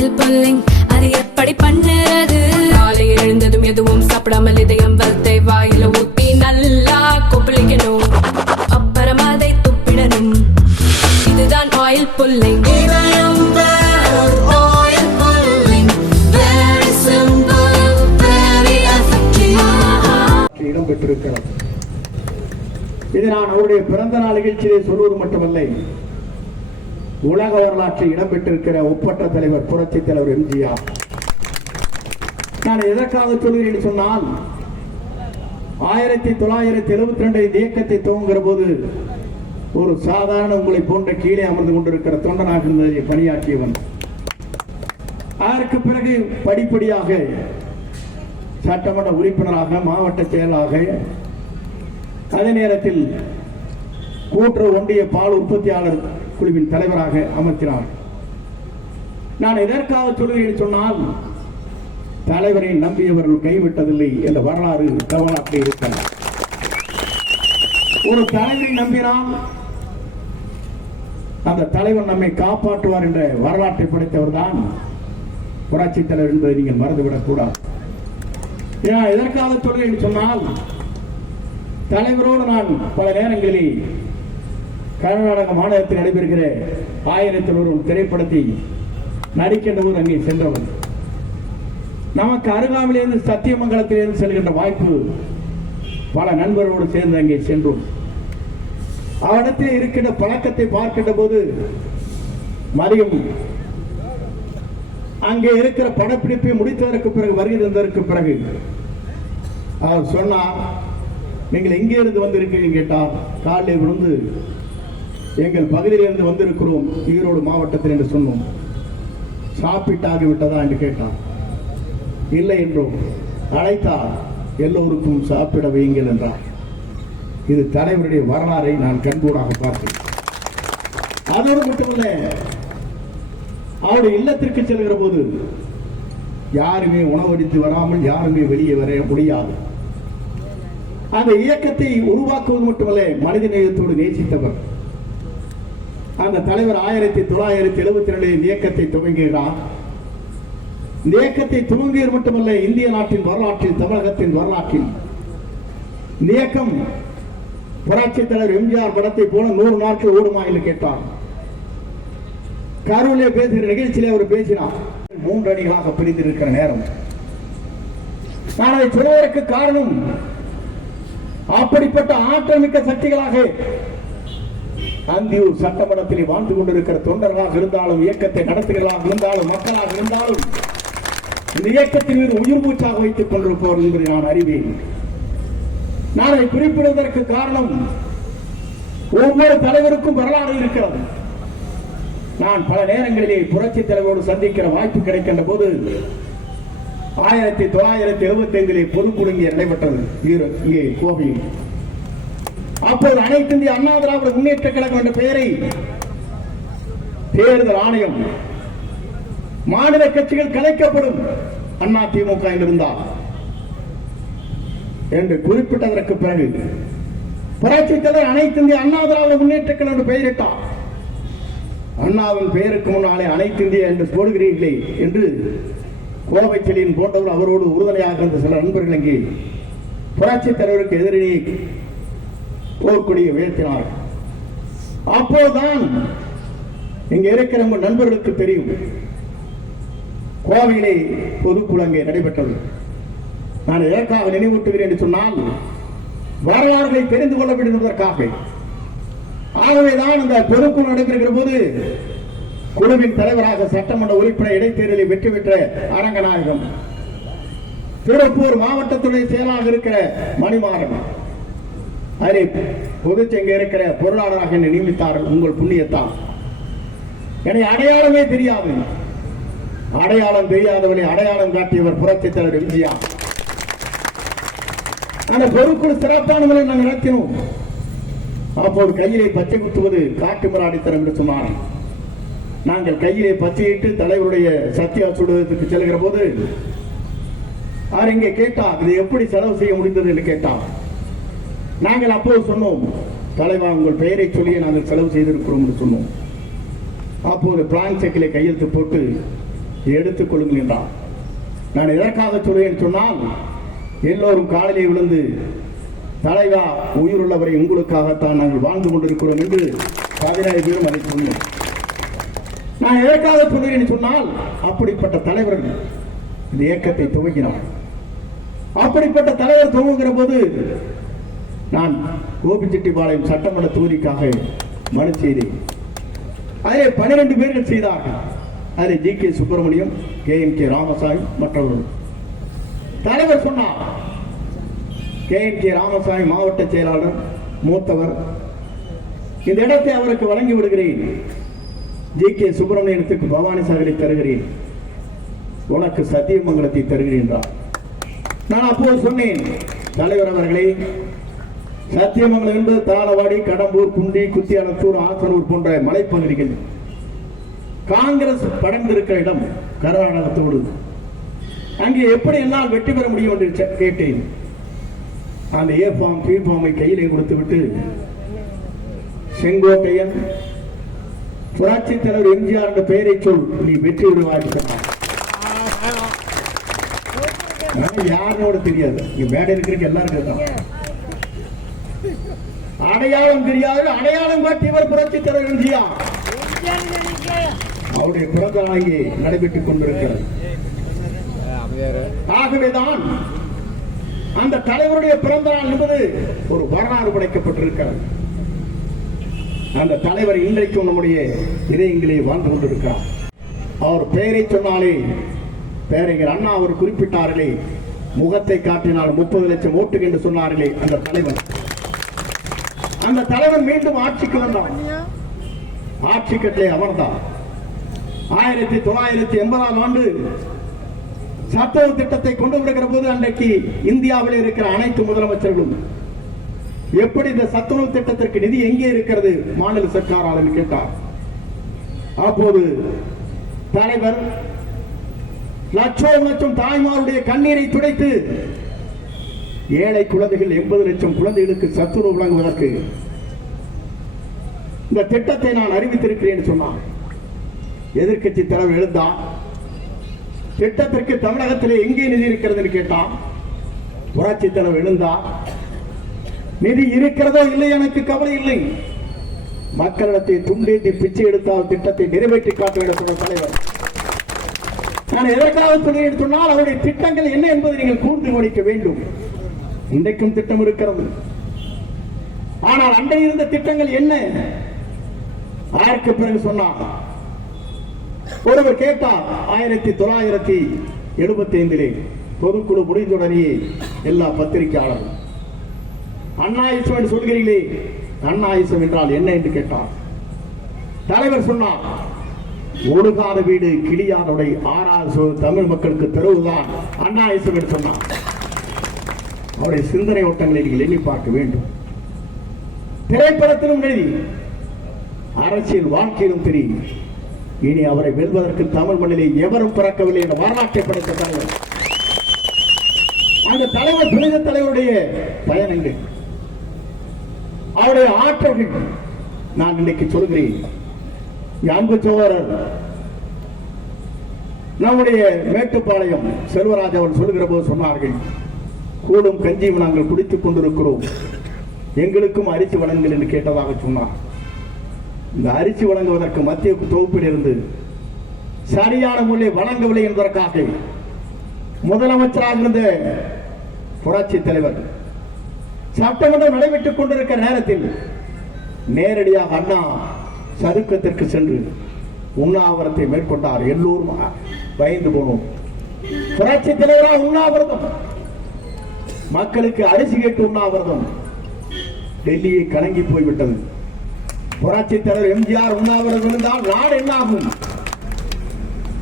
Oil pulling அது எப்படி பண்ணுறது? காலை எழுந்ததும் எதுவும் சாப்பிடாமல் இதயம் வளர்த்தை வாயில ஊத்தி நல்லா கொப்பளிக்கணும். அப்புறம் அதை துப்பிடணும். இதுதான் ஆயில் புல்லிங் இடம்பெற்றிருக்கிறது இது நான் அவருடைய பிறந்த நாள் நிகழ்ச்சியை சொல்வது மட்டுமல்ல. உலக வரலாற்றில் இடம்பெற்றிருக்கிற ஒப்பற்ற தலைவர் புரட்சி தலைவர் எம்ஜிஆர். நான் எதற்காக சொல்கிறேன் சொன்னால் ஆயிரத்தி தொள்ளாயிரத்தி எழுபத்தி ரெண்டு இந்த இயக்கத்தை துவங்குகிற போது ஒரு சாதாரண உங்களை போன்ற கீழே அமர்ந்து கொண்டிருக்கிற தொண்டனாக இருந்ததை பணியாற்றியவன். அதற்கு பிறகு படிப்படியாக சட்டமன்ற உறுப்பினராக மாவட்ட செயலாக அதே நேரத்தில் கூட்டுறவு ஒன்றிய பால் உற்பத்தியாளர் குழுவின் தலைவராக அமர்த்தினார் நான் எதற்காக சொல்கிறேன் சொன்னால் தலைவரை நம்பியவர்கள் கைவிட்டதில்லை என்ற வரலாறு தவறாக இருக்கிறார் ஒரு தலைவரை நம்பினால் அந்த தலைவர் நம்மை காப்பாற்றுவார் என்ற வரலாற்றை படைத்தவர் தான் புரட்சி தலைவர் என்பதை நீங்கள் மறந்துவிடக் கூடாது. நான் எதற்காக சொல்கிறேன் சொன்னால் தலைவரோடு நான் பல நேரங்களில் கர்நாடக மாநிலத்தில் நடைபெறுகிற ஆயிரத்தில் ஒரு திரைப்படத்தை நடிக்கின்றவர் அங்கே சென்றவன் நமக்கு அருகாமிலிருந்து சத்தியமங்கலத்திலிருந்து செல்கின்ற வாய்ப்பு பல நண்பர்களோடு சேர்ந்து அங்கே சென்றோம். அவனிடத்தில் இருக்கின்ற பழக்கத்தை பார்க்கின்ற போது மதியம் அங்கே இருக்கிற படப்பிடிப்பை முடித்ததற்கு பிறகு வருகிறதற்கு பிறகு அவர் சொன்னார் நீங்கள் எங்கே இருந்து வந்திருக்கீங்க கேட்டார். காலில் விழுந்து எங்கள் பகுதியிலிருந்து வந்திருக்கிறோம் ஈரோடு மாவட்டத்தில் என்று சொன்னோம். சாப்பிட்டாகிவிட்டதா என்று கேட்டான் இல்லை என்றும் அழைத்தார். எல்லோருக்கும் சாப்பிட வையுங்கள் என்றார். இது தலைவருடைய வரலாறை நான் கண்கூடாக பார்த்தேன். அதோடு மட்டுமல்ல அவருடைய இல்லத்திற்கு செல்கிற போது யாருமே உணவடித்து வராமல் யாருமே வெளியே வர முடியாது. அந்த இயக்கத்தை உருவாக்குவது மட்டுமல்ல மனித நேயத்தோடு நேசித்தவர். அந்த தலைவர் ஆயிரத்தி தொள்ளாயிரத்தி எழுபத்தி ரெண்டு இந்த இயக்கத்தை துவங்குகிறார். இந்த இயக்கத்தை துவங்கியது மட்டுமல்ல இந்திய நாட்டின் வரலாற்றில் தமிழகத்தின் வரலாற்றில். இந்த இயக்கம் புராட்சி தலைவர் எம்ஜிஆர் படத்தை போல நூறு நாட்கள் ஓடுமா என்று கேட்டார். கரூரிலே பேசுகிற நிகழ்ச்சியிலே அவர் பேசினார். மூன்று அணிகளாக பிரிந்திருக்கிற நேரம். நான் அதை சொல்வதற்கு காரணம் அப்படிப்பட்ட ஆற்றல் மிக்க சக்திகளாக அந்தியூர் சட்டமன்றத்திலே வாழ்ந்து கொண்டிருக்கிற தொண்டர்களாக இருந்தாலும் இயக்கத்தை நடத்துகிறவர்களாக இருந்தாலும் மக்களாக இருந்தாலும் இந்த இயக்கத்தின் மீது உயிர் மூச்சாக வைத்துக் கொண்டிருப்பவர் என்று நான் அறிவேன். நான் அதை குறிப்பிடுவதற்கு காரணம் ஒவ்வொரு தலைவருக்கும் வரலாறு இருக்கிறது. நான் பல நேரங்களிலே புரட்சி தலைவரோடு சந்திக்கிற வாய்ப்பு கிடைக்கின்ற போது ஆயிரத்தி தொள்ளாயிரத்தி எழுபத்தி ஐந்திலே பொதுக்குழுங்கிய நடைபெற்றது. ஈரோ- இங்கே கோவையில். அப்போது அனைத்து இந்திய அண்ணா திராவிட முன்னேற்ற கழகம் என்ற பெயரை தேர்தல் ஆணையம் மாநில கட்சிகள் கலைக்கப்படும் அண்ணா திமுக இருந்தால் என்று குறிப்பிட்டதற்கு பிறகு புரட்சி தலைவர் அனைத்து இந்திய அண்ணா திராவிட முன்னேற்ற கழகம் என்று பெயரிட்டார். அண்ணாவின் பெயருக்கு முன்னாலே அனைத்து இந்திய என்று போடுகிறீர்களே என்று கோவை செடியின் போட்டவர் அவரோடு உறுதுணையாக இருந்த சில நண்பர்கள் இங்கே புரட்சி தலைவருக்கு எதிரிலே போர்க்கொடியை உயர்த்தினார்கள் அப்போதுதான் இங்க இருக்கிற உங்கள் நண்பர்களுக்கு தெரியும். கோவையிலே பொதுக்குழு அங்கே நடைபெற்றது. நான் எதற்காக நினைவூட்டுகிறேன் என்று சொன்னால் வரலாறுகளை தெரிந்து கொள்ள வேண்டும் என்பதற்காக ஆகவேதான் இந்த பொதுக்குழு நடைபெறுகிற போது குழுவின் தலைவராக சட்டமன்ற உறுப்பினர் இடைத்தேர்தலில் வெற்றி பெற்ற அரங்கநாயகம். திருப்பூர் மாவட்டத்துடைய செயலாக இருக்கிற மணிமாறன். அதை பொதுச்செங்க இருக்கிற பொருளாளராக என்னை நியமித்தார்கள். உங்கள் புண்ணியத்தான் என்னை அடையாளமே தெரியாது. அடையாளம் தெரியாதவனை அடையாளம் காட்டியவர் புரட்சித் தலைவர் எம்ஜிஆர் அந்த பொதுக்குழு சிறப்பானவர்களை நாங்கள் நடத்தினோம். அப்போது கையிலே பச்சை குத்துவது காட்டு மிராடித்தனம் என்று சொன்னார் நாங்கள் கையிலே பச்சையிட்டு தலைவருடைய சத்தியா சுடுவதற்கு செல்கிற போது அவர் இங்கே கேட்டார் இதை எப்படி செலவு செய்ய முடிந்தது? என்று கேட்டார். நாங்கள் அப்போது சொன்னோம் தலைவா உங்கள் பெயரை சொல்லி நாங்கள் செலவு செய்திருக்கிறோம் என்று சொன்னோம். அப்போது பிளான் செக்கிலே கையெழுத்து போட்டு எடுத்துக் கொள்ளுங்கள் என்றார் நான் எதற்காக சொல்வேன் சொன்னால் எல்லோரும் காலையிலே விழுந்து தலைவா உயிருள்ளவரை உங்களுக்காகத்தான் நாங்கள் வாழ்ந்து கொண்டிருக்கிறோம் என்று பதினேழு பேரும் அதை சொன்னோம் நான் எதற்காக சொல்கிறேன் சொன்னால் அப்படிப்பட்ட தலைவர்கள் இந்த இயக்கத்தை துவங்கினார் அப்படிப்பட்ட தலைவர் துவங்குகிற போது நான் கோபிச்செட்டிப்பாளையம் சட்டமன்ற தொகுதிக்காக மனு செய்தேன். அதே பன்னிரண்டு பேர்கள் செய்தார்கள். அதில் G K Subramaniam K M K Ramasamy மற்றவர்கள். தலைவர் சொன்னார் கே எம் கே ராமசாமி மாவட்ட செயலாளர் மூத்தவர். இந்த இடத்தை அவருக்கு வழங்கி விடுகிறேன். ஜி கே சுப்பிரமணியனுக்கு பவானி சாகரை தருகிறேன். உனக்கு சத்தியமங்கலத்தை தருகிறேன் என்றார். நான் அப்போது சொன்னேன் தலைவர் அவர்களே சத்தியமங்கலம் என்பது தாளவாடி கடம்பூர் குண்டி குத்தியாலத்தூர் ஆசனூர் போன்ற மலைப்பகுதிகள் காங்கிரஸ் படர்ந்திருக்கிற இடம் கர்நாடகத்தோடு. அங்கே எப்படி என்னால் வெற்றி பெற முடியும் என்று கேட்டேன். அந்த ஏ ஃபார்ம் பி ஃபார்மை கையிலே கொடுத்து விட்டு செங்கோட்டையன் புரட்சி தலைவர் எம்ஜிஆர் என்ற பெயரை சொல் நீ வெற்றி விடுவாய் சொன்னார். யாரோட தெரியாது. இங்க மேடை இருக்கிற எல்லாரும் கேட்டான் அடையாளம் தெரியாது அடையாளம் காட்டியவர் புரட்சி தலைவர் அவருடைய பிறந்த நாள் நடைபெற்றுக் கொண்டிருக்கிறது. ஆகவேதான் அந்த தலைவருடைய பிறந்த நாள் என்பது ஒரு வரலாறு படைக்கப்பட்டிருக்கிறது. அந்த தலைவர் இன்றைக்கும் நம்முடைய இதயங்களே வாழ்ந்து கொண்டிருக்கிறார். அவர் பெயரை சொன்னாலே பேரையர் அண்ணா அவர் குறிப்பிட்டார்களே முகத்தை காட்டினால் முப்பது லட்சம் ஓட்டுகள் என்று சொன்னார்களே அந்த தலைவர். அந்த தலைவர் மீண்டும் ஆட்சிக்கு வந்தார். ஆட்சி கட்டளை அமர்ந்தார் ஆயிரத்தி தொள்ளாயிரத்தி எண்பதாம் ஆண்டு சத்துணவு திட்டத்தை கொண்டு வருகிற போது அன்றைக்கு இந்தியாவில் இருக்கிற அனைத்து முதலமைச்சர்களும் எப்படி இந்த சத்துணவு திட்டத்திற்கு நிதி எங்கே இருக்கிறது? மாநில சர்க்காரால் என்று கேட்டார். அப்போது தலைவர் லட்சம் லட்சம் தாய்மாருடைய கண்ணீரை துடைத்து ஏழை குழந்தைகள் எண்பது லட்சம் குழந்தைகளுக்கு சத்துணவு வழங்குவதற்கு இந்த திட்டத்தை நான் அறிவித்திருக்கிறேன் சொன்னான் எதிர்க்கட்சி தலைவர் எழுந்தான் திட்டத்திற்கு தமிழகத்திலே எங்கே நிதி இருக்கிறதுன்னு கேட்டான் புராட்சி தலைவர் எழுந்தார் நிதி இருக்கிறதோ இல்லை எனக்கு கவலை இல்லை. மக்களிடத்தை துண்டேற்றி பிச்சை எடுத்தால் திட்டத்தை நிறைவேற்றி காட்ட வேண்டும் சொன்ன தலைவர். நான் எதற்காக சொல்கிறேன் சொன்னால் அவருடைய திட்டங்கள் என்ன என்பதை நீங்கள் கூர்ந்து கவனிக்க வேண்டும். இன்றைக்கும் திட்டம் இருக்கிறது ஆனால் அன்றை இருந்த திட்டங்கள் என்ன? அதற்கு பிறகு சொன்னார் ஒருவர் கேட்டார் ஆயிரத்தி தொள்ளாயிரத்தி எழுபத்தி ஐந்திலே பொதுக்குழு முடிந்துடனே எல்லா பத்திரிகையாளரும் அண்ணாயுசம் என்று சொல்கிறீர்களே அண்ணாயுசம் என்றால் என்ன என்று கேட்டார். தலைவர் சொன்னார் ஒழுகாத வீடு கிளியானுடைய ஆறாவது தமிழ் மக்களுக்கு தெருவுதான் அண்ணாயுசம் என்று சொன்னார். அவருடைய சிந்தனை ஓட்டங்களை நீங்கள் எண்ணி பார்க்க வேண்டும். திரைப்படத்திலும் எழுதி அரசியல் வாழ்க்கையிலும் தெரியும் இனி அவரை வெல்வதற்கு தமிழ் மண்ணிலே எவரும் பிறக்கவில்லை என்ற வரலாற்றை படைத்த தலைவர். அந்த தலைவர் புனித தலைவருடைய பயணங்கள் அவருடைய ஆற்றல்கள் நான் இன்னைக்கு சொல்கிறேன். அன்பு சோழர் நம்முடைய மேட்டுப்பாளையம் செல்வராஜ் அவர் சொல்லுகிற போது சொன்னார்கள். கூடும் கஞ்சியும் நாங்கள் குடித்துக் கொண்டிருக்கிறோம். எங்களுக்கும் அரிசி வழங்குங்கள் என்று கேட்டதாக சொன்னார். இந்த அரிசி வழங்குவதற்கு மத்திய தொகுப்பில் இருந்து சரியான முறையில் வழங்கவில்லை என்பதற்காக முதலமைச்சராக இருந்த புரட்சி தலைவர் சட்டமன்றம் நடைபெற்றுக் கொண்டிருக்கிற நேரத்தில் நேரடியாக அண்ணா சதுக்கத்திற்கு சென்று உண்ணாவிரத்தை மேற்கொண்டார். எல்லோரும் பயந்து போனோம். புரட்சி தலைவராக உண்ணாவிரதம். மக்களுக்கு அரிசி கேட்டு உண்ணாவிரதம். டெல்லியை கலங்கி போய்விட்டது. புரட்சி தலைவர் எம்ஜிஆர் உண்ணாவிரதம் இருந்தால் நாடு என்ன ஆகும்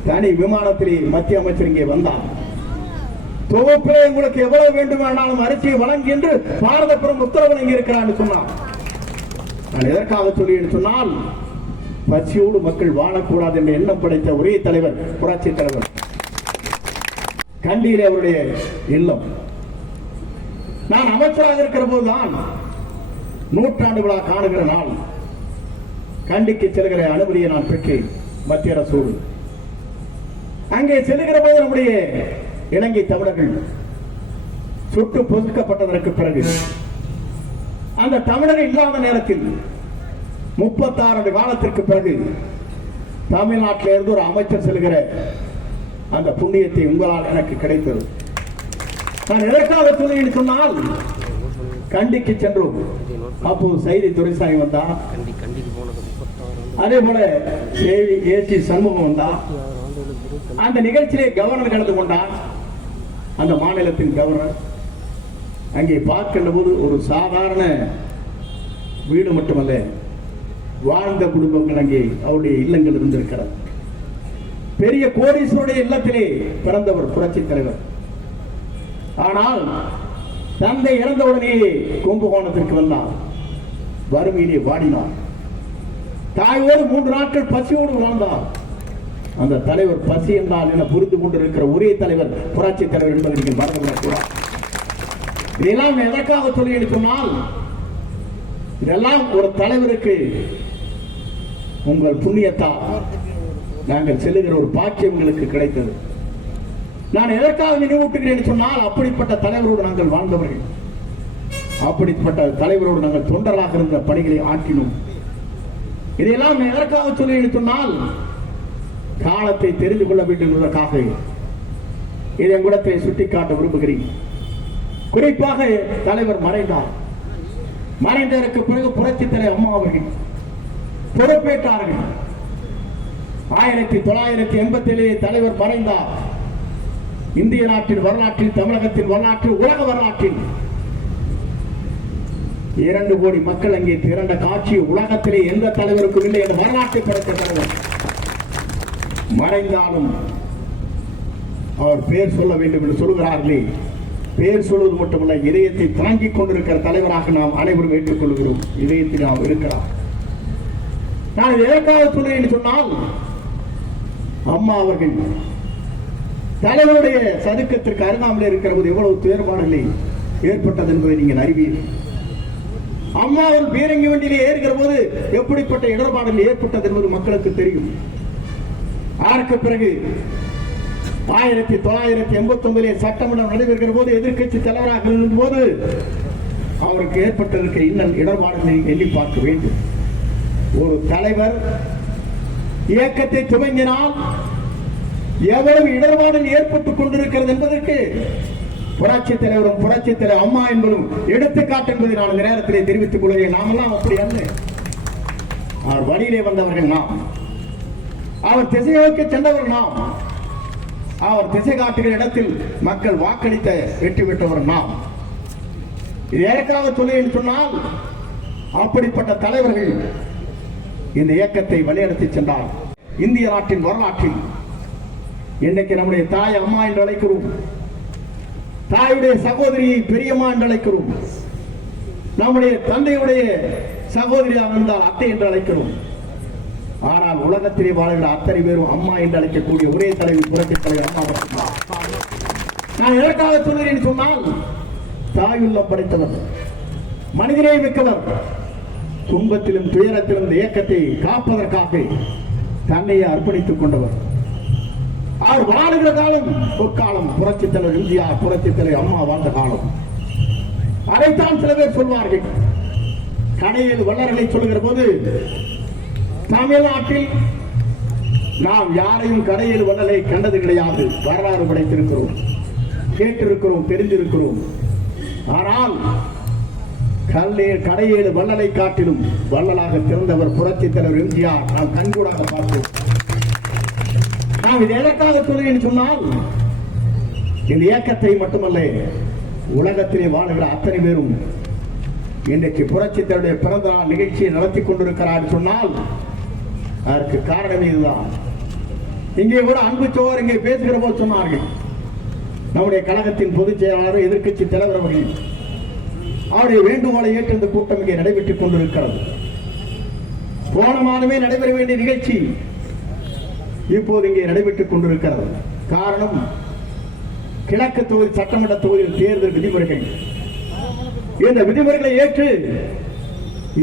தனி விமானத்திலே மத்திய அமைச்சர் இங்கே வந்தார். தொகுப்பிலே உங்களுக்கு எவ்வளவு வேண்டுமானாலும் அரிசியை வழங்கி என்று பாரத பிரதமர் உத்தரவு வழங்கி இருக்கிறார் சொன்னார். நான் எதற்காக சொல்லி சொன்னால் பசியோடு மக்கள் வாழக்கூடாது என்ற எண்ணம் படைத்த ஒரே தலைவர் புரட்சி தலைவர். கண்டியிலே அவருடைய இல்லம் நான் அமைச்சராக இருக்கிற போதுதான் நூற்றாண்டு விழா காணுகிற நாள். கண்டிக்கு செல்கிற அனுமதியை நான் பெற்றேன் மத்திய அரசோடு. அங்கே செல்கிற போது நம்முடைய இலங்கை தமிழர்கள் சுட்டு பொதுக்கப்பட்டதற்கு பிறகு அந்த தமிழர் இல்லாத நேரத்தில் முப்பத்தாறு காலத்திற்கு பிறகு தமிழ்நாட்டிலிருந்து ஒரு அமைச்சர் செல்கிற அந்த புண்ணியத்தை உங்களால் எனக்கு கிடைத்தது. நான் எதற்காக சொல்லுகிறேன் சொன்னால் கண்டிக்கு சென்றோம். அப்போது செய்தி துரைசாமி வந்தா அதே போல செய்தி ஏசி சண்முகம் வந்தா அந்த நிகழ்ச்சியிலே கவர்னர் கலந்து கொண்டார் அந்த மாநிலத்தின் கவர்னர். அங்கே பார்க்கின்ற போது ஒரு சாதாரண வீடு மட்டுமல்ல வாழ்ந்த குடும்பங்கள் அங்கே அவருடைய இல்லங்கள் இருந்திருக்கிறது. பெரிய கோடீஸ்வருடைய இல்லத்திலே பிறந்தவர் புரட்சி தலைவர். ஆனால் தந்தை இறந்தவுடனேயே கும்பகோணத்திற்கு வந்தார். வறுமையிலே வாடினார். தாயோடு மூன்று நாட்கள் பசியோடு வாழ்ந்தார். அந்த தலைவர் பசி என்றால் என புரிந்து கொண்டிருக்கிற ஒரே தலைவர் புராட்சி தலைவர் என்பதை நீங்கள் மறந்துவிடக்கூடாது இதெல்லாம் எதற்காக சொல்லி சொன்னால் இதெல்லாம் ஒரு தலைவருக்கு உங்கள் புண்ணியத்தால் நாங்கள் செல்லுகிற ஒரு பாக்கியம் எங்களுக்கு கிடைத்தது. நான் எதற்காக நினைவூட்டுகிறேன் சொன்னால் அப்படிப்பட்ட தலைவரோடு நாங்கள் வாழ்ந்தவர்கள். அப்படிப்பட்ட தலைவரோடு நாங்கள் தொண்டராக இருந்த பணிகளை ஆற்றினோம். இதையெல்லாம் நான் எதற்காக சொல்லி சொன்னால் காலத்தை தெரிந்து கொள்ள வேண்டும் என்பதற்காக. இதை கூடத்தை சுட்டிக்காட்ட விரும்புகிறேன். குறிப்பாக தலைவர் மறைந்தார். மறைந்ததற்கு பிறகு புரட்சி தலைவர் அம்மா அவர்கள் பொறுப்பேற்றார்கள். ஆயிரத்தி தொள்ளாயிரத்தி எண்பத்தி ஏழு தலைவர் மறைந்தார். இந்திய நாட்டின் வரலாற்றில் தமிழகத்தின் வரலாற்றில் உலக வரலாற்றில் இரண்டு கோடி மக்கள் அங்கே திரண்ட காட்சி உலகத்திலே எந்த தலைவருக்கும் இல்லை என்ற வரலாற்றை படைத்த தலைவர். மறைந்தாலும் அவர் பெயர் சொல்ல வேண்டும் என்று சொல்கிறார்களே பெயர் சொல்வது மட்டுமல்ல இதயத்தை தாங்கிக் கொண்டிருக்கிற தலைவராக நாம் அனைவரும் ஏற்றுக்கொள்கிறோம். இதயத்தில் நாம் இருக்கிறார் நான் இதை எதற்காக சொல்றேன் என்று சொன்னால் அம்மா அவர்கள் தலைவருடைய சதுக்கத்திற்கு அருகாமல் இருக்கிற போது எவ்வளவு துயர்பாடுகளை ஏற்பட்டது என்பதை நீங்கள் அறிவீர்கள் அம்மா ஒரு பீரங்கி வண்டியிலே ஏறுகிற போது எப்படிப்பட்ட இடர்பாடுகள் ஏற்பட்டது என்பது மக்களுக்கு தெரியும். அதற்கு பிறகு ஆயிரத்தி தொள்ளாயிரத்தி எண்பத்தி ஒன்பதிலே சட்டமன்றம் நடைபெறுகிற போது எதிர்க்கட்சி தலைவராக இருந்த போது அவருக்கு ஏற்பட்டிருக்கிற இன்னும் இடர்பாடுகளை எண்ணி பார்க்க வேண்டும். ஒரு தலைவர் இயக்கத்தை துவங்கினால் எவ்வளவு இடர்பாடுகள் ஏற்பட்டுக் கொண்டிருக்கிறது என்பதற்கு புரட்சி தலைவரும் புரட்சி தலைவர் அம்மா என்பதும் எடுத்துக்காட்டு என்பதை நான் இந்த நேரத்திலே தெரிவித்துக் கொள்கிறேன். நாமெல்லாம் அப்படி அல்ல. அவர் வழியிலே வந்தவர்கள் நாம். அவர் திசை நோக்கி சென்றவர் நாம். அவர் திசை காட்டுகிற இடத்தில் மக்கள் வாக்களித்த வெற்றி பெற்றவர் நாம். இது எதற்காக சொல்லி சொன்னால் அப்படிப்பட்ட தலைவர்கள் இந்த இயக்கத்தை வழிநடத்தி சென்றார் இந்திய நாட்டின் வரலாற்றில் இன்னைக்கு நம்முடைய தாய் அம்மா என்று அழைக்கிறோம். தாயுடைய சகோதரியை பெரியம்மா என்று அழைக்கிறோம். நம்முடைய தந்தையுடைய சகோதரியாக இருந்தால் அத்தை என்று அழைக்கிறோம். ஆனால் உலகத்திலே வாழ்கிற அத்தனை பேரும் அம்மா என்று அழைக்கக்கூடிய ஒரே தலைவி புரட்சி தலைவர் நான் எதற்காக சொல்கிறேன் சொன்னால் தாயுள்ளம் படைத்தவர் மனிதனே மிக்கவர் துன்பத்திலும் துயரத்திலும் இந்த இயக்கத்தை காப்பதற்காக தன்னையே அர்ப்பணித்துக் கொண்டவர். அவர் வாழுகிற காலம் பொற்காலம் புரட்சி தலைவர் இந்தியா புரட்சி தலைவர் அம்மா வாழ்ந்த காலம். அதைத்தான் சில பேர் சொல்வார்கள். கடையில் வல்லர்களை சொல்லுகிற போது தமிழ்நாட்டில் நாம் யாரையும் கடையில் வள்ளலை கண்டது கிடையாது. வரலாறு படைத்திருக்கிறோம். கேட்டிருக்கிறோம் தெரிந்திருக்கிறோம். ஆனால் கல்லே கடையேழு வள்ளலை காட்டிலும் வள்ளலாக திறந்தவர் புரட்சி தலைவர் எம்ஜிஆர். நான் கண்கூடாக பார்த்தோம் நாம் இது எதற்காக சொல்கிறேன் சொன்னால் இந்த இயக்கத்தை மட்டுமல்ல உலகத்திலே வாழ்கிற அத்தனை பேரும் இன்றைக்கு புரட்சி தன்னுடைய பிறந்த நாள் நிகழ்ச்சியை நடத்தி கொண்டிருக்கிறார் சொன்னால் அதற்கு காரணம் இதுதான். இங்கே கூட அன்பு சோர் இங்கே பேசுகிற போது சொன்னார்கள். நம்முடைய கழகத்தின் பொதுச் செயலாளர் எதிர்க்கட்சி தலைவர் அவர்கள் அவருடைய வேண்டுகோளை ஏற்று இந்த கூட்டம் இங்கே நடைபெற்றுக் கொண்டிருக்கிறது. போன மாதமே நடைபெற வேண்டிய நிகழ்ச்சி. இப்போது இங்கே நடைபெற்றுக் கொண்டிருக்கிறது. காரணம் கிழக்கு தொகுதி சட்டமன்ற தொகுதியில் தேர்தல் விதிமுறைகள். இந்த விதிமுறைகளை ஏற்று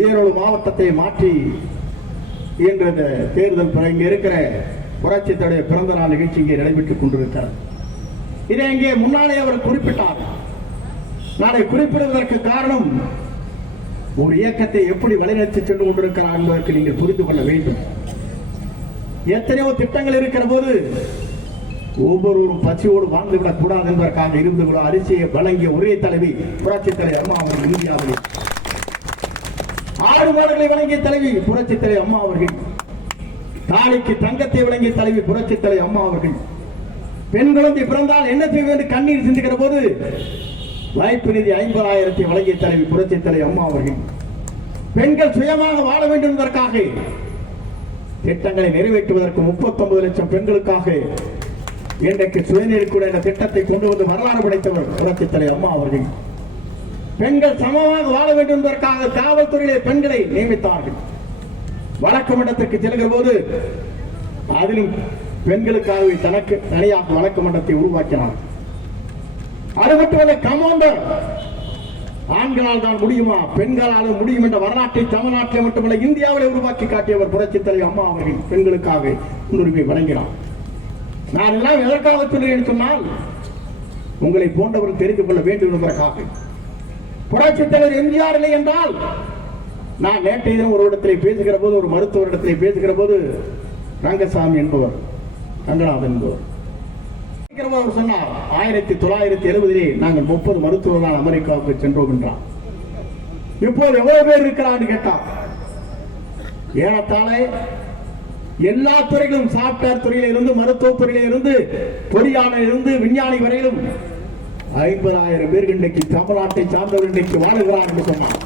ஈரோடு மாவட்டத்தை மாற்றி இன்று இந்த தேர்தல் இங்கே இருக்கிற புரட்சித்தடைய பிறந்த நாள் நிகழ்ச்சி இங்கே நடைபெற்றுக் கொண்டிருக்கிறது. இதை இங்கே முன்னாலே அவர் குறிப்பிட்டார். நாளை குறிப்பிடுவதற்கு காரணம் ஒரு இயக்கத்தை எப்படி வழிநடத்தி சென்று கொண்டிருக்கிறார் என்பதற்கு நீங்கள் புரிந்து கொள்ள வேண்டும். எத்தனையோ திட்டங்கள் இருக்கிற போது ஒவ்வொருவரும் பசியோடு வாழ்ந்துவிடக் கூடாது என்பதற்காக இருந்து கூட அரிசியை வழங்கிய ஒரே தலைவி புரட்சி தலைவர் அம்மா அவர்கள் இந்தியாவில். ஆறு மாடுகளை வழங்கிய தலைவி புரட்சி தலைவர் அம்மா அவர்கள். தாலிக்கு தங்கத்தை வழங்கிய தலைவி புரட்சி தலைவர் அம்மா அவர்கள். பெண் குழந்தை பிறந்தால் என்ன செய்வது என்று கண்ணீர் சிந்துகிற போது வாய்ப்பு நிதி ஐம்பதாயிரத்தை வழங்கிய தலைவி புரட்சி தலைவர் அம்மா அவர்கள். பெண்கள் சுயமாக வாழ வேண்டும் என்பதற்காக திட்டங்களை நிறைவேற்றுவதற்கு 39 லட்சம் பெண்களுக்காக இன்றைக்கு சுயநீர் கூட இந்த திட்டத்தை கொண்டு வந்து வரலாறு படைத்தவர் புரட்சித் தலைவர் அம்மா அவர்கள். பெண்கள் சமமாக வாழ வேண்டும் என்பதற்காக காவல்துறையிலே பெண்களை நியமித்தார்கள். வழக்கு மன்றத்திற்கு செல்கிற போது அதிலும் பெண்களுக்காகவே தனக்கு தனியாக வழக்கு மன்றத்தை உருவாக்கினார் அது மட்டுமல்ல கமாண்டர் ஆண்களால் தான் முடியுமா? பெண்களால் முடியும் என்ற வரலாற்றை தமிழ்நாட்டில் மட்டுமல்ல இந்தியாவிலே உருவாக்கி காட்டியவர் புரட்சி தலைவர் அம்மா அவர்கள் பெண்களுக்காக முன்னுரிமை வழங்கினார். நான் எல்லாம் எதற்காக சொல்கிறேன் சொன்னால் உங்களை போன்றவர்கள் தெரிந்து கொள்ள வேண்டும் என்பதற்காக. புரட்சி தலைவர் எம்ஜிஆர் இல்லை என்றால் நான் நேற்றைய தினம் ஒரு இடத்திலே பேசுகிற போது ஒரு மருத்துவரிடத்திலே பேசுகிற போது ரங்கசாமி என்பவர் ரங்கநாதன் என்பவர் சீக்கிரமா அவர் சொன்னார். ஆயிரத்தி தொள்ளாயிரத்தி எழுபதிலே நாங்கள் முப்பது மருத்துவர்கள் அமெரிக்காவுக்கு சென்றோம் என்றார். இப்போது எவ்வளவு பேர் இருக்கிறான்னு கேட்டார். ஏறத்தாழ எல்லா துறைகளும் சாப்ட்வேர் துறையில இருந்து மருத்துவ துறையில இருந்து பொறியாளர் இருந்து விஞ்ஞானி வரையிலும் ஐம்பதாயிரம் பேர் இன்றைக்கு தமிழ்நாட்டை சார்ந்தவர் இன்றைக்கு வாழுகிறார் என்று சொன்னார்.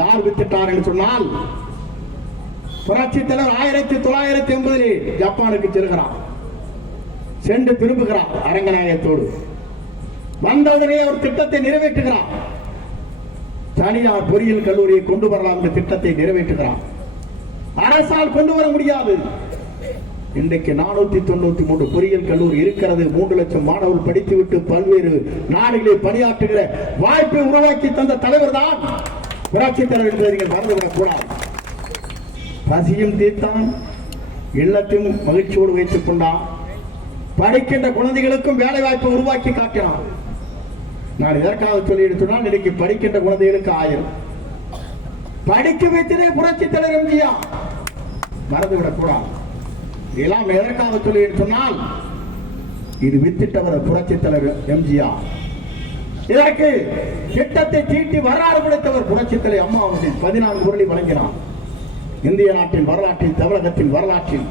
யார் வித்துட்டார் என்று சொன்னால் புரட்சி தலைவர் ஆயிரத்தி தொள்ளாயிரத்தி எண்பதிலே ஜப்பானுக்கு செல்கிறார். சென்று திரும்புகிறார் அரங்கநாயகத்தோடு. வந்தவுடனே ஒரு திட்டத்தை நிறைவேற்றுகிறார். தனியார் பொறியியல் கல்லூரியை கொண்டு வரலாம் என்ற திட்டத்தை நிறைவேற்றுகிறார். அரசால் கொண்டு வர முடியாது. இன்றைக்கு நானூத்தி தொண்ணூத்தி மூன்று பொறியியல் கல்லூரி இருக்கிறது. மூன்று லட்சம் மாணவர்கள் படித்துவிட்டு பல்வேறு நாடுகளில் பணியாற்றுகிற வாய்ப்பை உருவாக்கி தந்த தலைவர் தான் புரட்சி தலைவர் என்பதை நீங்கள் மறந்துவிடக் கூடாது பசியும் தீர்த்தான் இல்லத்தையும் மகிழ்ச்சியோடு வைத்துக் கொண்டான். படிக்கின்ற குழந்தைகளுக்கும் வேலை வாய்ப்பை உருவாக்கி காட்டினான் நான் இதற்காக சொல்லி சொன்னால் இன்னைக்கு படிக்கின்ற குழந்தைகளுக்கு ஆயிரம். படிக்க வைத்ததே புரட்சி தலைவர் எம்ஜிஆர். மறந்துவிடக் கூடாது. இதெல்லாம் எதற்காக சொல்லி சொன்னால் இது வித்திட்டவர் புரட்சி தலைவர் எம்ஜிஆர். இதற்கு திட்டத்தை தீட்டி வரலாறு படைத்தவர் புரட்சி தலைவர் அம்மா அவர்கள் பதினான்கு குரலை வழங்கினார். இந்திய நாட்டின் வரலாற்றில் தமிழகத்தின் வரலாற்றில்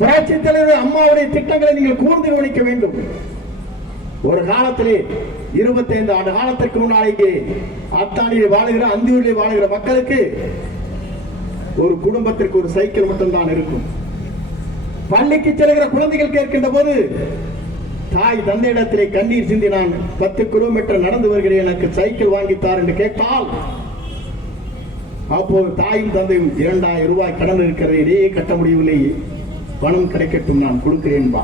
புரட்சி தலைவர் அம்மாவுடைய திட்டங்களை நீங்கள் கூர்ந்து கவனிக்க வேண்டும். ஒரு காலத்திலே 25 ஆண்டு காலத்திற்கு முன்னாடி அத்தானியில் வாழுகிற அந்தியூரில் வாழுகிற மக்களுக்கு ஒரு குடும்பத்திற்கு ஒரு சைக்கிள் மட்டும்தான் இருக்கும். பள்ளிக்கு செல்கிற குழந்தைகள் கேட்கின்ற போது தாய் தந்தையிடத்திலே கண்ணீர் சிந்தி நான் பத்து கிலோமீட்டர் நடந்து வருகிறேன் எனக்கு சைக்கிள் வாங்கித்தார் என்று கேட்டால் அப்போது தாயும் தந்தையும் இரண்டாயிரம் ரூபாய் கடன் இருக்கிறதே இடையே கட்ட முடியவில்லை பணம் கிடைக்கட்டும் நான் கொடுக்கிறேன் வா.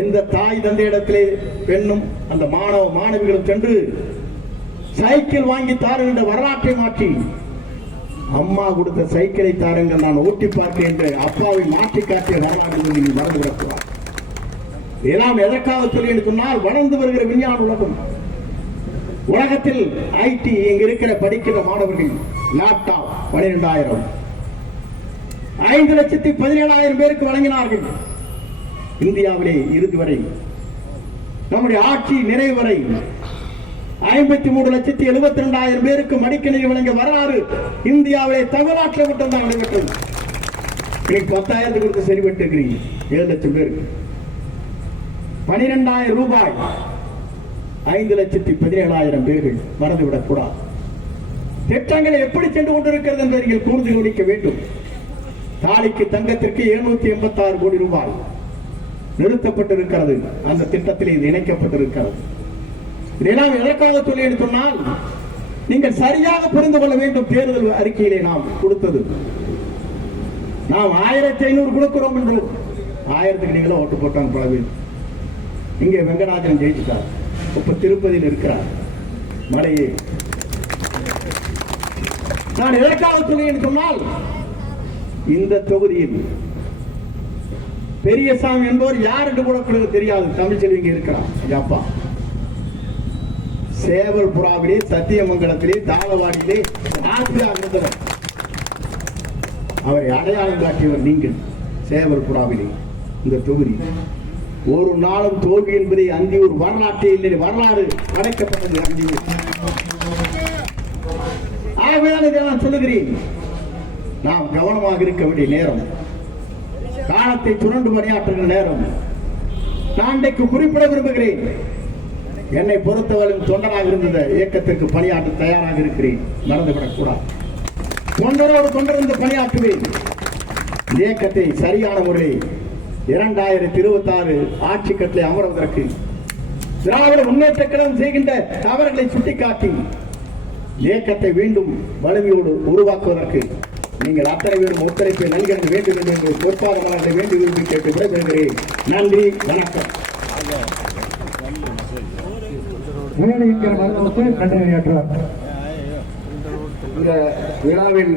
எந்த தாய் தந்தையிடத்திலே பெண்ணும் அந்த மாணவ மாணவிகளும் சென்று சைக்கிள் வாங்கி தாருங்கள் என்ற வரலாற்றை மாற்றி அம்மா கொடுத்த சைக்கிளை தாருங்கள் நான் ஓட்டி பார்த்தேன் என்று அப்பாவை மாற்றி காட்டிய வரலாறு நீங்கள் மறந்து விடக்கூடாது இதெல்லாம் எதற்காக சொல்லி என்று சொன்னால் வளர்ந்து வருகிற விஞ்ஞான உலகம். உலகத்தில் ஐடி இங்க இருக்கிற படிக்கிற மாணவர்கள் லேப்டாப் பனிரெண்டாயிரம். ஐந்து லட்சத்தி பதினேழாயிரம் பேருக்கு வழங்கினார்கள். இந்தியாவிலே இறுதி வரை நம்முடைய ஆட்சி நிறைவு வரை ஐம்பத்தி மூணு லட்சத்தி எழுபத்தி ரெண்டாயிரம் பேருக்கு மடிக்கணினி வழங்கிய வரலாறு இந்தியாவிலே தமிழ்நாட்டில் மட்டும்தான் நடைபெற்றது. இன்னைக்கு பத்தாயிரத்து கொடுத்து சரிபட்டு இருக்கிறீங்க ஏழு லட்சம் பேருக்கு. பனிரெண்டாயிரம் ரூபாய் ஐந்து லட்சத்தி பதினேழாயிரம் பேர்கள் மறந்துவிடக் கூடாது திட்டங்கள் எப்படி சென்று கொண்டிருக்கிறது என்பதை நீங்கள் கூர்ந்து கவனிக்க வேண்டும். தாலிக்கு தங்கத்திற்கு எழுநூத்தி எண்பத்தி ஆறு கோடி ரூபாய் நிறுத்தப்பட்டிருக்கிறது. அந்த திட்டத்தில் இது இணைக்கப்பட்டிருக்கிறது. இதெல்லாம் எதற்காக சொல்லி என்று சொன்னால் நீங்கள் சரியாக புரிந்து கொள்ள வேண்டும் தேர்தல் அறிக்கையிலே நாம் கொடுத்தது. நாம் ஆயிரத்தி ஐநூறு கொடுக்கிறோம் என்று. ஆயிரத்துக்கு நீங்களும் ஓட்டு போட்டாங்க பல இங்கே வெங்கடாஜன் ஜெயிச்சிட்டார். இப்ப திருப்பதியில் இருக்கிறார். மலையே. நான் எதற்காக சொல்லி சொன்னால் இந்த தொகுதியில் பெரியசாமி என்பவர் யாருக்கு கூட உங்களுக்கு தெரியாது. தமிழ்ச்செல்விங்க இருக்கிறார். அப்பா. சேவல் புறாவிலே சத்தியமங்கலத்திலே தாளவாடியிலே இருந்தவர். அவரை அடையாளம் காட்டியவர் நீங்கள் சேவல் புறாவிலே இந்த தொகுதி ஒரு நாளும் தோல்வி என்பதை அந்தியூர் வரலாற்றே இல்லை. வரலாறு படைக்கப்பட்டது அந்தியூர் ஆகவேதான் நான் சொல்லுகிறேன். நாம் கவனமாக இருக்க வேண்டிய நேரம். காலத்தை சுரண்டு பணியாற்றுகிற நேரம். நான் இன்றைக்கு குறிப்பிட விரும்புகிறேன். என்னை பொறுத்தவரையும் தொண்டனாக இருந்த இயக்கத்திற்கு பணியாற்ற தயாராக இருக்கிறேன். மறந்துவிடக் கூடாது தொண்டரோடு தொண்டரிருந்து பணியாற்றுவேன். இயக்கத்தை சரியான முறையில் இரண்டாயிரத்தி இருபத்தி ஆறு ஆட்சி கட்டளை அமர்வதற்கு திராவிட முன்னேற்ற கழகம் செய்கின்ற தவறுகளை சுட்டிக்காட்டி இயக்கத்தை மீண்டும் வலிமையோடு உருவாக்குவதற்கு நீங்கள் அத்தனை பேரும் ஒத்துழைப்பை நல்க வேண்டும் என்று பொறுப்பாளர்களை வேண்டும் என்று கேட்டு விடைபெறுகிறேன் நன்றி வணக்கம். வேலை என்கிற மருத்துவத்தை கண்டறியாற்றார். இந்த விழாவில்